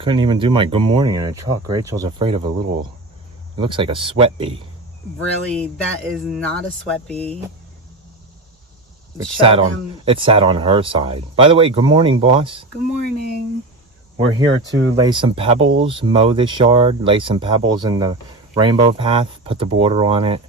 Couldn't even do my good morning in a truck. Rachel's afraid of a little, it looks like a sweat bee. Really, that is not a sweat bee. It sat on her side. By the way, good morning, boss. Good morning. We're here to lay some pebbles, mow this yard, lay some pebbles in the rainbow path, put the border on it,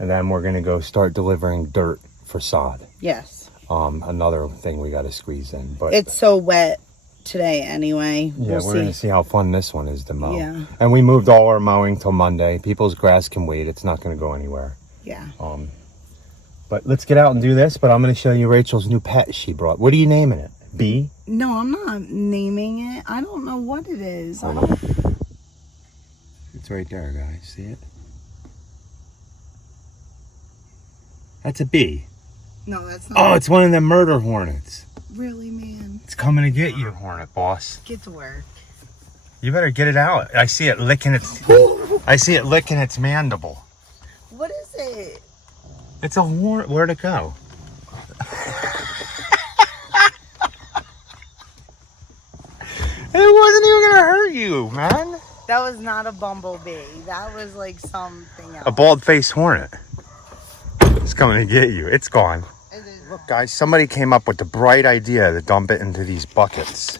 and then we're gonna go start delivering dirt for sod. Yes. Another thing we got to squeeze in, but it's so wet today anyway. Yeah, we're gonna see how fun this one is to mow. Yeah. And we moved all our mowing till Monday. People's grass can wait. It's not gonna go anywhere. Yeah. But let's get out and do this. But I'm gonna show you Rachel's new pet she brought. What are you naming it? Bee? No, I'm not naming it. I don't know what it is. It's right there, guys. See it? That's a bee. No, that's not. Oh, it's one of them murder hornets. Really, man? It's coming to get you, hornet boss. Get to work. You better get it out. I see it licking its. I see it licking its mandible. What is it? It's a hornet. Where'd it go? It wasn't even gonna hurt you, man. That was not a bumblebee. That was like something else. A bald-faced hornet. It's coming to get you. It's gone. Look, guys, somebody came up with the bright idea to dump it into these buckets.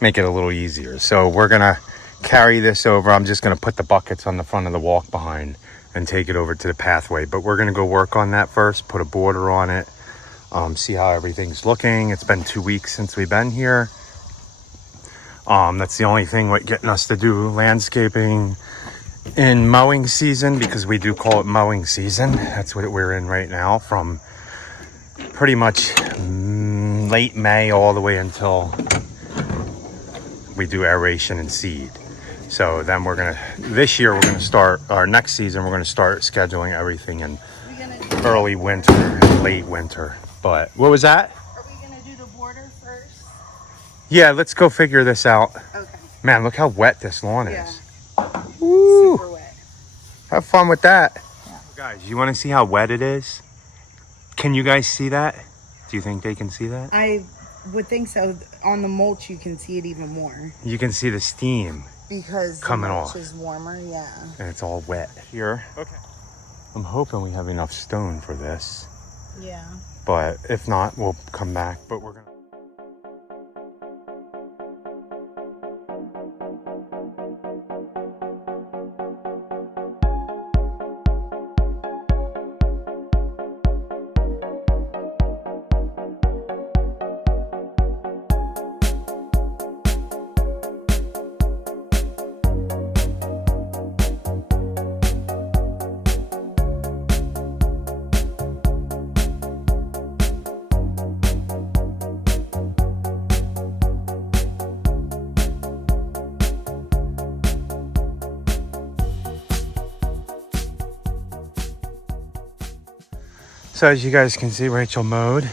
Make it a little easier. So we're gonna carry this over. I'm just gonna put the buckets on the front of the walk behind and take it over to the pathway. But we're gonna go work on that first, put a border on it, see how everything's looking. It's been 2 weeks since we've been here. That's the only thing with getting us to do landscaping in mowing season, because we do call it mowing season. That's what we're in right now, from pretty much late May all the way until we do aeration and seed. So then this year we're gonna start, or next season we're gonna start scheduling everything in early winter, late winter. But what was that? Are we gonna do the border first? Yeah, let's go figure this out. Okay. Man, look how wet this lawn is. Yeah. Woo. Super wet. Have fun with that. Yeah. Guys, you want to see how wet it is? Can you guys see that? Do you think they can see that? I would think so. On the mulch, you can see it even more. You can see the steam Because coming the mulch off. is warmer, yeah. And it's all wet here. Okay. I'm hoping we have enough stone for this. Yeah. But if not, we'll come back. But we're gonna... So as you guys can see, Rachel mowed.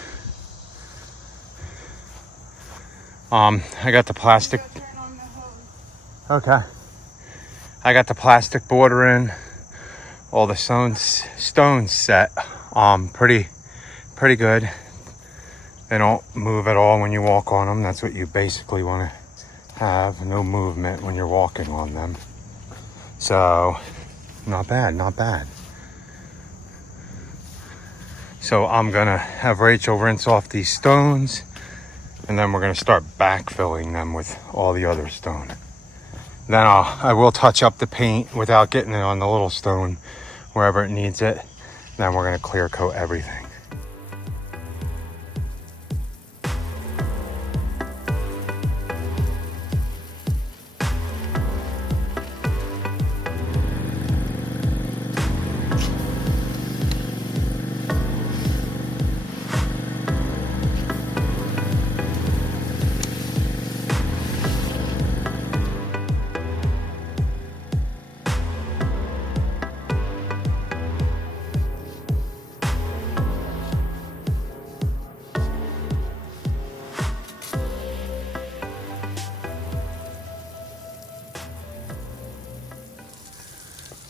I got the plastic. Okay. I got the plastic border in. All the stones set. Pretty good. They don't move at all when you walk on them. That's what you basically want to have. No movement when you're walking on them. So, not bad, not bad. So I'm gonna have Rachel rinse off these stones, and then we're gonna start backfilling them with all the other stone. Then I will touch up the paint without getting it on the little stone wherever it needs it. Then we're gonna clear coat everything.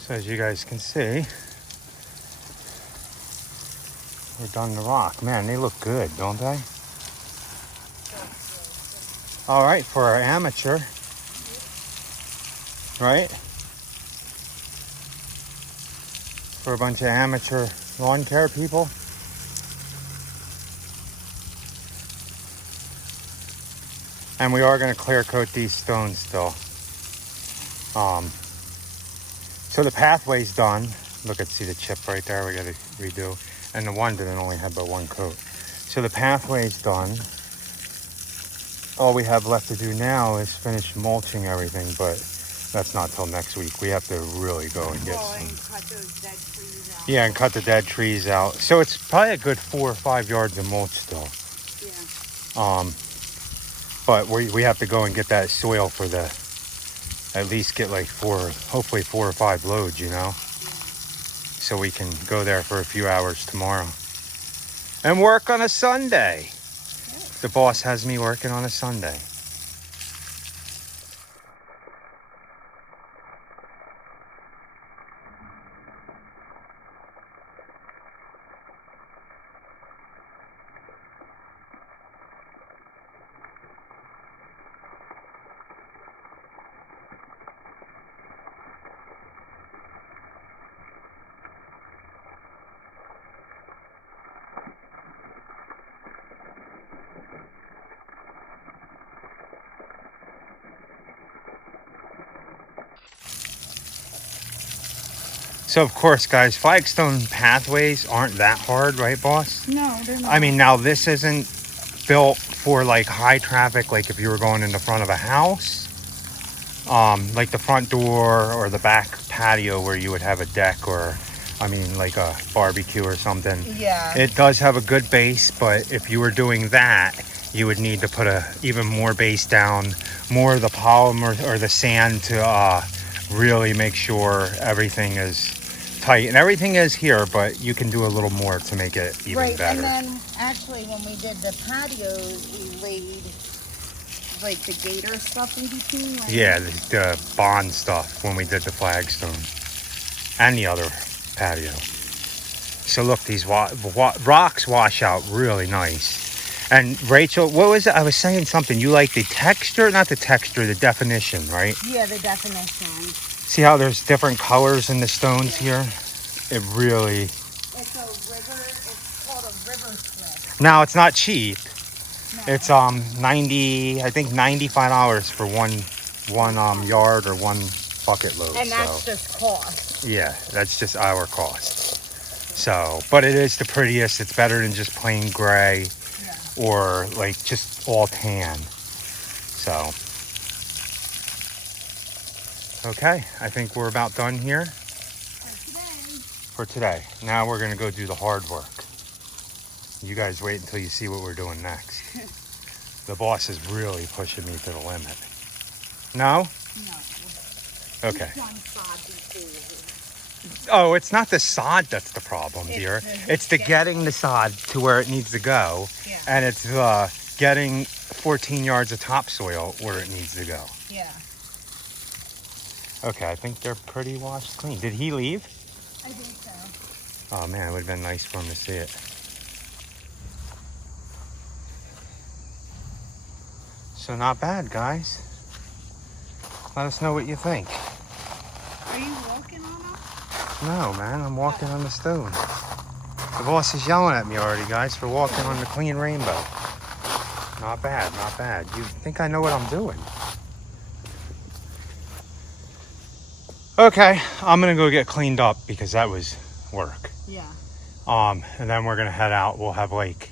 So as you guys can see, we're done the rock. Man, they look good, don't they? All right, for our amateur, right? For a bunch of amateur lawn care people. And we are going to clear coat these stones still. So the pathway's done. Look at, see the chip right there, we got to redo. And the one didn't only have but one coat. So the pathway's done. All we have left to do now is finish mulching everything, but that's not till next week. We have to really go and get some. And cut those dead trees out. Yeah, and cut the dead trees out. So it's probably a good 4 or 5 yards of mulch still. Yeah. But we have to go and get that soil for the, at least get like hopefully 4 or 5 loads, you know? Yeah. So we can go there for a few hours tomorrow. And work on a Sunday. The boss has me working on a Sunday. So of course, guys, flagstone pathways aren't that hard, right, boss? No, they're not. I mean, now this isn't built for like high traffic, like if you were going in the front of a house, like the front door or the back patio where you would have a deck or, I mean, like a barbecue or something. Yeah. It does have a good base, but if you were doing that, you would need to put even more base down, more of the polymer or the sand to really make sure everything is tight. And everything is here, but you can do a little more to make it even right, better. and then actually when we did the patios, we laid like the gator stuff in between. Like, Yeah, the bond stuff when we did the flagstone and the other patio. So look, these rocks wash out really nice. And Rachel, what was it? I was saying something. You like the texture, not the texture, the definition, right? Yeah, the definition. See how there's different colors in the stones here? It really... It's a river, it's called a river slip. Now, it's not cheap. No. It's 90, I think $95 for one yard or one bucket load. And that's so, just cost. yeah, that's just our cost. So, but it is the prettiest. It's better than just plain gray or like just all tan. So, okay, I think we're about done here for today. Now we're gonna go do the hard work. You guys wait until you see what we're doing next. The boss is really pushing me to the limit. No? No. Okay. We've done sod before. Oh, it's not the sod that's the problem, dear. It's the getting the sod to where it needs to go. Yeah. And it's getting 14 yards of topsoil where it needs to go. Yeah. Okay, I think they're pretty washed clean. Did he leave? I think so. Oh man, it would have been nice for him to see it. So not bad, guys. Let us know what you think. Are you walking on them? No, man, I'm walking on the stone. The boss is yelling at me already, guys, for walking on the clean rainbow. Not bad, not bad. You think I know what I'm doing? Okay, I'm gonna go get cleaned up because that was work. Yeah. And then we're gonna head out. We'll have like,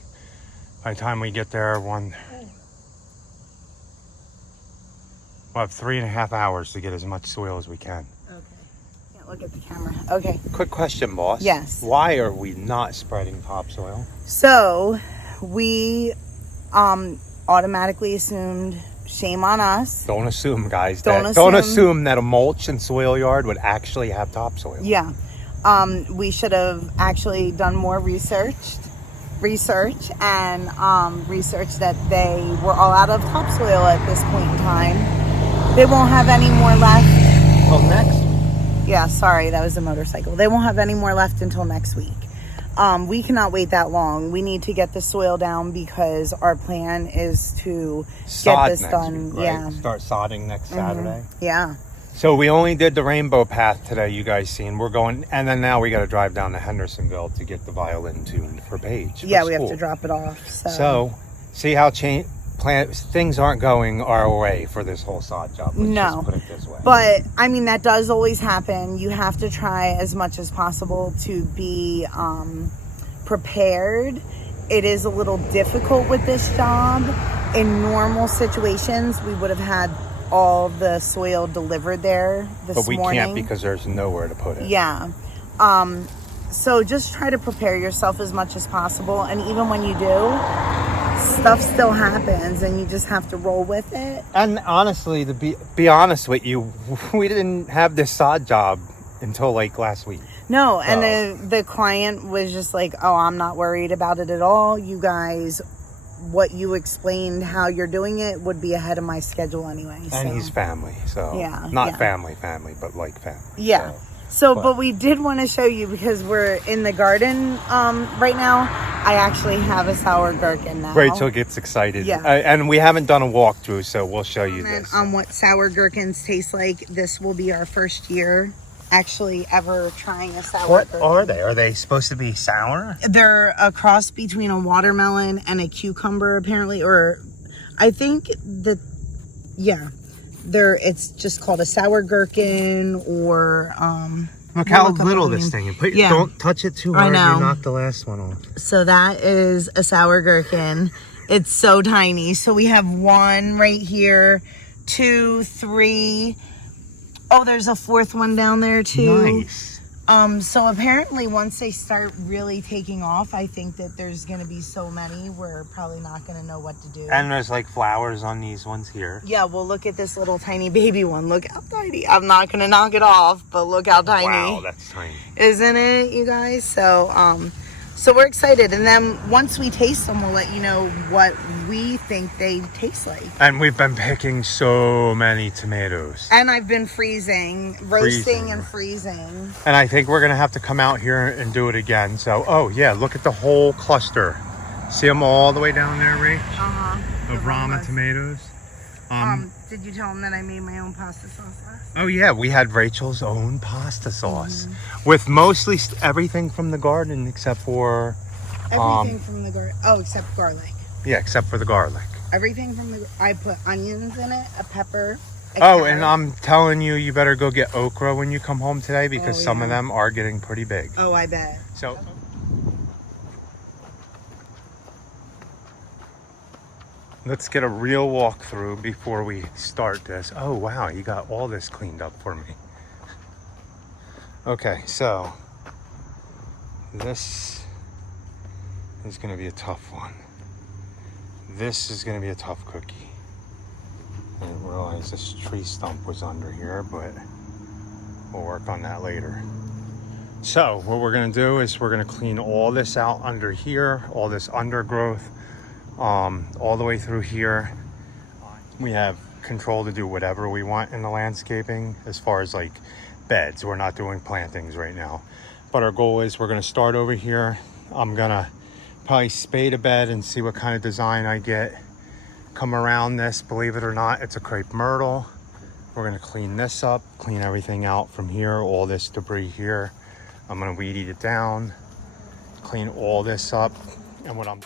by the time we get there, we'll have 3.5 hours to get as much soil as we can. Okay. Can't look at the camera. Okay. Quick question, boss. Yes. Why are we not spreading topsoil? So we automatically assumed, shame on us. Don't assume, guys. Don't Don't assume. assume that a mulch and soil yard would actually have topsoil. Yeah. We should have actually done more research and research that they were all out of topsoil at this point in time. They won't have any more left. Well, next. Yeah, sorry, that was a motorcycle. They won't have any more left until next week. We cannot wait that long. We need to get the soil down because our plan is to Sod get this next done. week, right? Yeah. Start sodding next Saturday. Yeah. So we only did the rainbow path today, you guys seen. We're going, and then now we got to drive down to Hendersonville to get the violin tuned for Paige. For Yeah, we have school. to drop it off. So see how things aren't going our way for this whole sod job. Let's just put it this way. But I mean, that does always happen. You have to try as much as possible to be prepared. It is a little difficult with this job. In normal situations, we would have had all the soil delivered there this morning. But we can't because there's nowhere to put it. Yeah. So just try to prepare yourself as much as possible. And even when you do, stuff still happens and you just have to roll with it. And honestly, to be honest with you, we didn't have this sod job until like last week. No, and the client was just like, oh, I'm not worried about it at all. You guys, what you explained, how you're doing it would be ahead of my schedule anyway. And he's family, so yeah, not family, but like family. Yeah. But we did want to show you because we're in the garden right now. I actually have a sour gherkin now. Rachel gets excited. Yeah. And we haven't done a walkthrough, so we'll show you this. On what sour gherkins taste like. This will be our first year actually ever trying a sour gherkin. What are they? Are they supposed to be sour? They're a cross between a watermelon and a cucumber, apparently. Or I think that, yeah. It's just called a sour gherkin or look how little this thing is. Don't touch it too hard. I know. You knocked the last one off. So that is a sour gherkin. It's so tiny. So we have one right here, 2, 3. Oh, there's a fourth one down there too. Nice. So apparently once they start really taking off, I think that there's going to be so many, we're probably not going to know what to do. And there's like flowers on these ones here. Yeah, well, look at this little tiny baby one. Look how tiny. I'm not going to knock it off, but look how tiny. Wow, that's tiny. Isn't it, you guys? So we're excited. And then once we taste them, we'll let you know what we think they taste like. And we've been picking so many tomatoes. And I've been roasting and freezing. And I think we're going to have to come out here and do it again. So, oh yeah, look at the whole cluster. See them all the way down there, Rach? Uh-huh. Of Rama tomatoes. Did you tell them that I made my own pasta sauce last? Oh yeah, we had Rachel's own pasta sauce with mostly everything from the garden except for everything from the garden. Oh, except garlic. Yeah, except for the garlic. Everything from the. I put onions in it, a pepper. Oh, and I'm telling you, you better go get okra when you come home today because some of them are getting pretty big. Oh, I bet. So. Let's get a real walkthrough before we start this. Oh, wow, you got all this cleaned up for me. Okay, so this is going to be a tough one. This is going to be a tough cookie. I didn't realize this tree stump was under here, but we'll work on that later. So what we're going to do is we're going to clean all this out under here, all this undergrowth. All the way through here. We have control to do whatever we want in the landscaping as far as like beds. We're not doing plantings right now, but our goal is we're going to start over here. I'm gonna probably spade a bed and see what kind of design I get. Come around this, believe it or not, it's a crepe myrtle. We're going to clean this up, clean everything out from here, all this debris here. I'm going to weed eat it down, clean all this up, and what I'm